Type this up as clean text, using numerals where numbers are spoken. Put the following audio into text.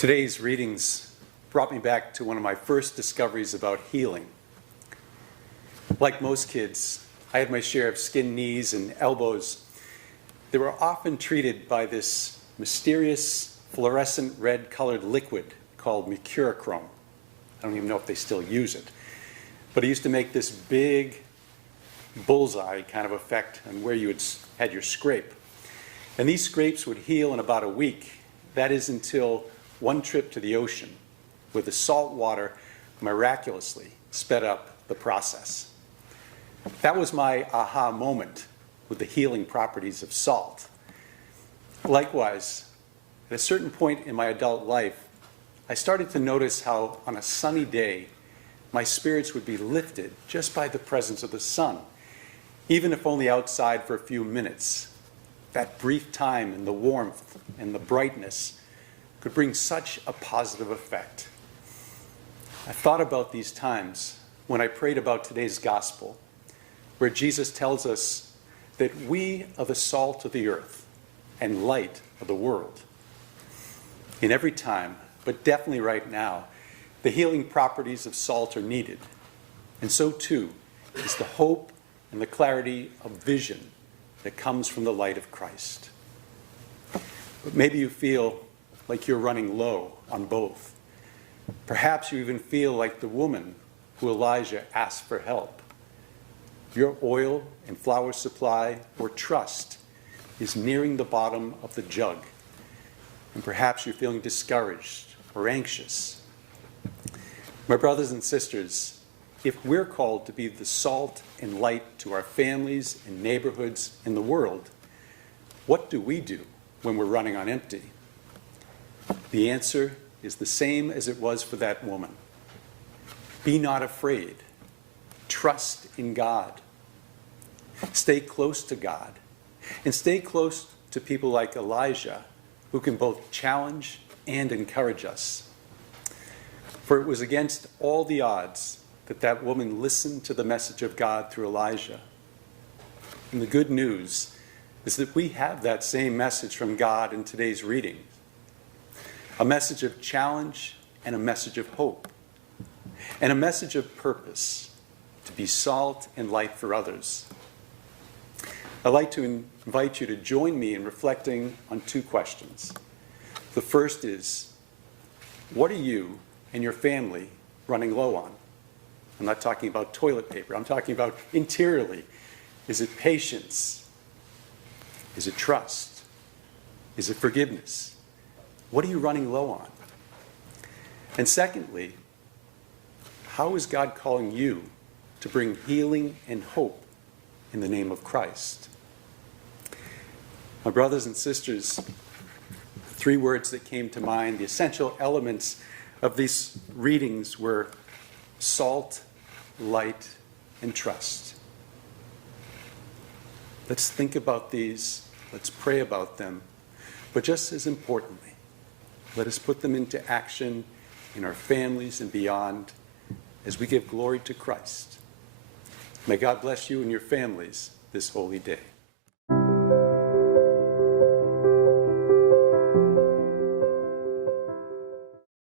Today's readings brought me back to one of my first discoveries about healing. Like most kids, I had my share of skinned knees and elbows that were often treated by this mysterious fluorescent red-colored liquid called mercurochrome. I don't even know if they still use it. But it used to make this big bullseye kind of effect on where you had your scrape. And these scrapes would heal in about a week. That is until one trip to the ocean, where the salt water miraculously sped up the process. That was my aha moment with the healing properties of salt. Likewise, at a certain point in my adult life, I started to notice how on a sunny day, my spirits would be lifted just by the presence of the sun, even if only outside for a few minutes. That brief time and the warmth and the brightness could bring such a positive effect. I thought about these times when I prayed about today's gospel, where Jesus tells us that we are the salt of the earth and light of the world. In every time, but definitely right now, the healing properties of salt are needed. And so too is the hope and the clarity of vision that comes from the light of Christ. But maybe you feel like you're running low on both. Perhaps you even feel like the woman who Elijah asked for help. Your oil and flour supply or trust is nearing the bottom of the jug. And perhaps you're feeling discouraged or anxious. My brothers and sisters, if we're called to be the salt and light to our families and neighborhoods in the world, what do we do when we're running on empty? The answer is the same as it was for that woman. Be not afraid. Trust in God. Stay close to God. And stay close to people like Elijah, who can both challenge and encourage us. For it was against all the odds that woman listened to the message of God through Elijah. And the good news is that we have that same message from God in today's reading. A message of challenge and a message of hope. And a message of purpose, to be salt and light for others. I'd like to invite you to join me in reflecting on two questions. The first is, what are you and your family running low on? I'm not talking about toilet paper. I'm talking about interiorly. Is it patience? Is it trust? Is it forgiveness? What are you running low on? And secondly, how is God calling you to bring healing and hope in the name of Christ? My brothers and sisters, three words that came to mind, the essential elements of these readings were salt, light, and trust. Let's think about these. Let's pray about them. But just as importantly, let us put them into action in our families and beyond as we give glory to Christ. May God bless you and your families this holy day.